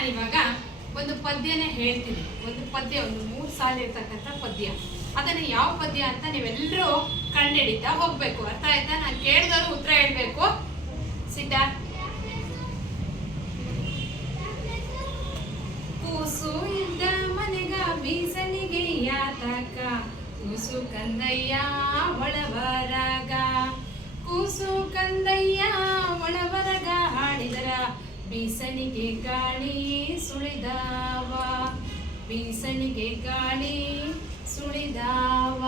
ನಾನಿವಾಗ ಒಂದು ಪದ್ಯನ ಹೇಳ್ತೀನಿ. ಒಂದು ಪದ್ಯ, ಒಂದು ಮೂರು ಸಾಲ ಇರ್ತಕ್ಕಂಥ ಪದ್ಯ. ಅದನ್ನ ಯಾವ ಪದ್ಯ ಅಂತ ನೀವೆಲ್ಲರೂ ಕಂಡುಹಿಡಿತಾ ಹೋಗ್ಬೇಕು. ಅರ್ಥ ಆಯ್ತಾ? ನಾನು ಕೇಳಿದವರು ಉತ್ತರ ಹೇಳ್ಬೇಕು. ಸಿದ್ಧ? ಕೂಸು ಇದ್ದ ಮನೆಗ ಮೀಸಲಿಗೆ ಯಾತಕ? ಕೂಸು ಕಂದಯ್ಯ ಒಳವರಾಗ ಕೂಸು ಕಂದಯ್ಯ ಹಾಡಿದರ ಬೀಸಣಿಗೆ ಗಾಳಿ ಸುಳಿದಾವ, ಬೀಸಣಿಗೆ ಗಾಳಿ ಸುಳಿದಾವ.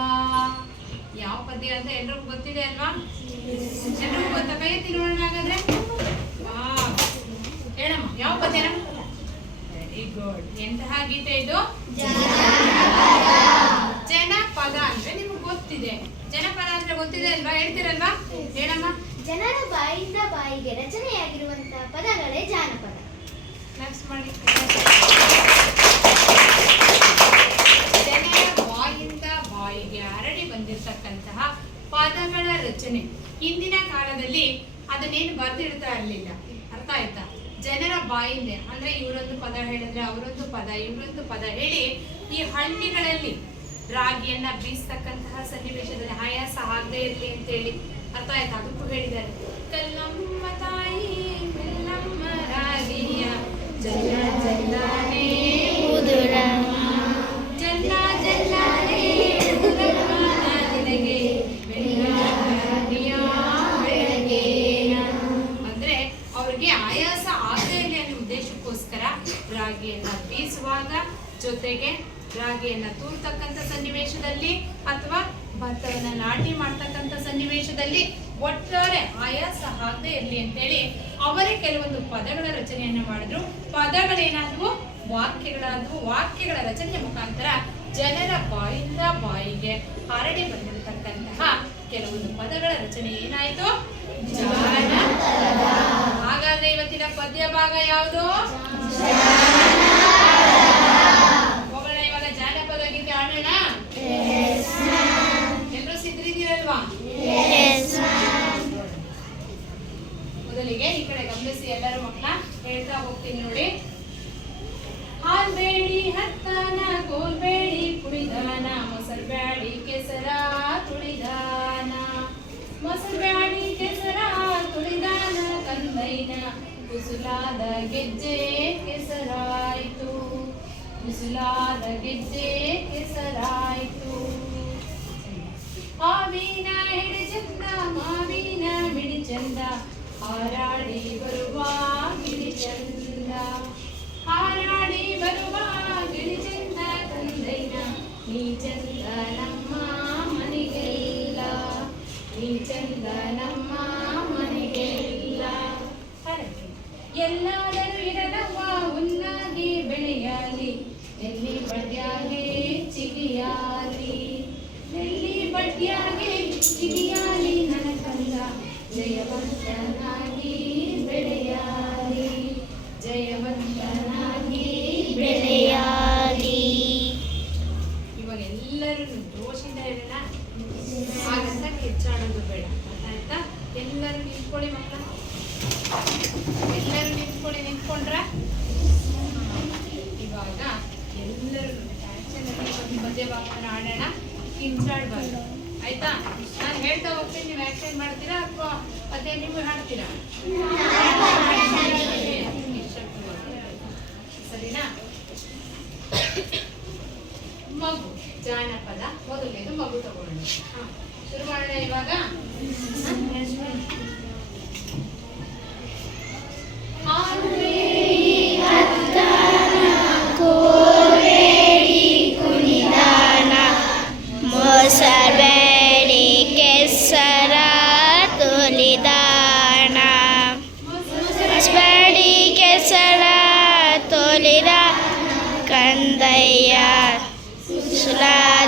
ಯಾವ ಪದ್ಯ ಅಂತ ಎಲ್ರಿಗೂ ಗೊತ್ತಿದೆ ಅಲ್ವಾ? ಎಲ್ರಿಗೂ ಗೊತ್ತ? ಕೈ ನೋಡೋಣ ಹಾಗಾದ್ರೆ. ಹೇಳಮ್ಮ, ಯಾವ ಪದ್ಯನ? ವೆರಿ ಗುಡ್ ಎಂತಹ ಗೀತೆ ಇದು? ಜನಪದ ಅಂದ್ರೆ ನಿಮ್ಗೆ ಗೊತ್ತಿದೆ. ಜನಪದ ಅಂದ್ರೆ ಗೊತ್ತಿದೆ ಅಲ್ವಾ? ಹೇಳ್ತೀರಲ್ವಾ? ಹೇಳಮ್ಮ. ಜನರ ಬಾಯಿಂದ ಬಾಯಿಗೆ ರಚನೆಯಾಗಿರುವಂತಹ ಪದಗಳೇ ಜಾನಪದ. ಜನರ ಬಾಯಿಂದ ಬಾಯಿಗೆ ಹರಡಿ ಬಂದಿರತಕ್ಕಂತಹ ಪದಗಳ ರಚನೆ. ಹಿಂದಿನ ಕಾಲದಲ್ಲಿ ಅದನ್ನೇನು ಬರ್ದಿಡ್ತಾ ಇರಲಿಲ್ಲ. ಅರ್ಥ ಆಯ್ತಾ? ಜನರ ಬಾಯಿಂದ, ಅಂದ್ರೆ ಇವರೊಂದು ಪದ ಹೇಳಿದ್ರೆ ಅವರೊಂದು ಪದ, ಇವರೊಂದು ಪದ ಹೇಳಿ ಈ ಹಳ್ಳಿಗಳಲ್ಲಿ ರಾಗಿಯನ್ನ ಬೀಸ್ತಕ್ಕಂತಹ ಸನ್ನಿವೇಶದಲ್ಲಿ ಆಯಾಸ ಆಗದೆ ಇರಲಿ ಅಂತ ಹೇಳಿ ಅರ್ಥ ಆಯ್ತಾ ಅದಕ್ಕೂ ಹೇಳಿದ್ದಾರೆ ಕಲ್ಲಮ್ಮ ತಾಯಿ ಮೆಲ್ಲಮ್ಮ ರಾಗಿಯ, ಜಲ್ಲ ಜಲ್ಲಾನೇ ಉದುರ. ಜಲ್ಲ ಜಲ್ಲಾನೇ ಉದುರಮ್ಮ ಬೆಳಗೇನ. ಅಂದ್ರೆ ಅವ್ರಿಗೆ ಆಯಾಸ ಆಗದೇ ಇರಲಿ ಅನ್ನೋ ಉದ್ದೇಶಕ್ಕೋಸ್ಕರ ರಾಗಿಯನ್ನ ಬೀಸುವಾಗ ಜೊತೆಗೆ ರಾಗಿಯನ್ನ ತೂರ್ತಕ್ಕಂಥ ಸನ್ನಿವೇಶದಲ್ಲಿ ಅಥವಾ ಭತ್ತವನ್ನ ನಾಟಿ ಮಾಡ್ತಕ್ಕಂಥ ಸನ್ನಿವೇಶದಲ್ಲಿ ಒಟ್ಟಾರೆ ಆಯಾಸ ಆಗದೆ ಇರಲಿ ಅಂತೇಳಿ ಅವರೇ ಕೆಲವೊಂದು ಪದಗಳ ರಚನೆಯನ್ನ ಮಾಡಿದ್ರು. ಪದಗಳೇನಾದವು ವಾಕ್ಯಗಳಾದವು ವಾಕ್ಯಗಳ ರಚನೆ ಮುಖಾಂತರ ಜನರ ಬಾಯಿಂದ ಬಾಯಿಗೆ ಹರಡಿ ಬಂದಿರತಕ್ಕಂತಹ ಕೆಲವೊಂದು ಪದಗಳ ರಚನೆ ಏನಾಯ್ತು? ಹಾಗಾದ್ರೆ ಇವತ್ತಿನ ಪದ್ಯ ಭಾಗ ಯಾವುದು? ಮೊದಲಿಗೆ ಈ ಕಡೆ ಗಮನಿಸಿ ಎಲ್ಲರೂ ಮಕ್ಕಳ ಹೇಳ್ತಾ ಹೋಗ್ತೀನಿ ನೋಡಿ. ಹಾಲ್ಬೇಡಿ, ಹತ್ತಾನ ಕೋಲ್ಬೇಡಿ ಕುಡಿದಾನ ಮೊಸರು ಬ್ಯಾಡಿ ಕೆಸರ, ತುಳಿದಾನ. ಮೊಸರು ಬ್ಯಾಡಿ ಕೆಸರ, ತುಳಿದಾನ, ಕಂದೈನ ಕುಸುಲಾದ ಗೆಜ್ಜೆ, ಕೆಸರಾಯಿತು. ಕುಸುಲಾದ ಗೆಜ್ಜೆ ಹಾರಾಡಿ ಬರುವ ಗಿಳಿ ಚಂದ ಹಾರಾಡಿ ಬರುವ ಗಿಳಿ ಚಂದ ತಂದೈನ, ನೀ ಚಂದ ನಮ್ಮ ಮನೆಗೆಲ್ಲ, ನೀ ಚಂದ ನಮ್ಮ ಮನೆಗೆಲ್ಲ ಹರಕೆ. ಎಲ್ಲಾದರೂ ಇರಲವ್ವ ಉನ್ನಾಗಿ ಬೆಳೆಯಲಿ ಎಲ್ಲಿ ಬಡ್ಯಾಗೆ ಚಿಗಿಯಾಲಿ ಎಲ್ಲಿ ಬಡ್ಯಾಗೆ ಚಿಗಿಯಾಲಿ ಜಯವಂತನಾಗಿ ಬೆಳೆಯಾಲಿ ಜಯವಂತನಾಗಿ ಬೆಳೆಯಾಲಿ ಇವಾಗ ಎಲ್ಲರೂ ದೋಷದಿಂದ ಹೇಳೋಣ ಹಾಗಂತ ಕಿಚ್ಚಾಡೋದು ಬೇಡ. ಆಯ್ತಾ? ಎಲ್ಲರೂ ನಿಂತ್ಕೊಳ್ಳಿ ಮಕ್ಕಳ. ಎಲ್ಲರೂ ನಿಂತ್ಕೊಳ್ಳಿ, ನಿಂತ್ಕೊಂಡ್ರ? ಇವಾಗ ಎಲ್ಲರೂ ಮಧ್ಯ ಭಾಗವನ್ನು ಆಡೋಣ. ಕಿಂಚಾಡ್ಬಾರ್ದು ಆಯ್ತಾ? ನಾನು ಹೇಳ್ತಾ ಹೋಗ್ತೀನಿ ನೀವು ಆಕ್ಷನ್ ಮಾಡ್ತೀರಾ ಅಥವಾ ಅದೇ ನಿಮ್ಗೆ ಹಾಡ್ತೀರಾ? Peninsula.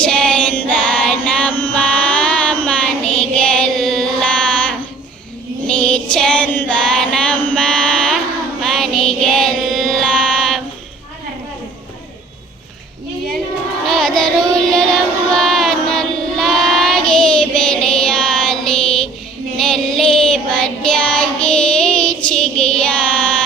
ஈச்சந்த நம்ம மணிகெல்லா நீச்சந்த நம்ம மணிகெல்லா ನಲ್ಲಾಗಿ ಬೆಳೆಯಲಿ ನೆಲ್ಲಿ ಬಡ್ಯಾಗಿ ಚಿಗಿಯಾಲಿ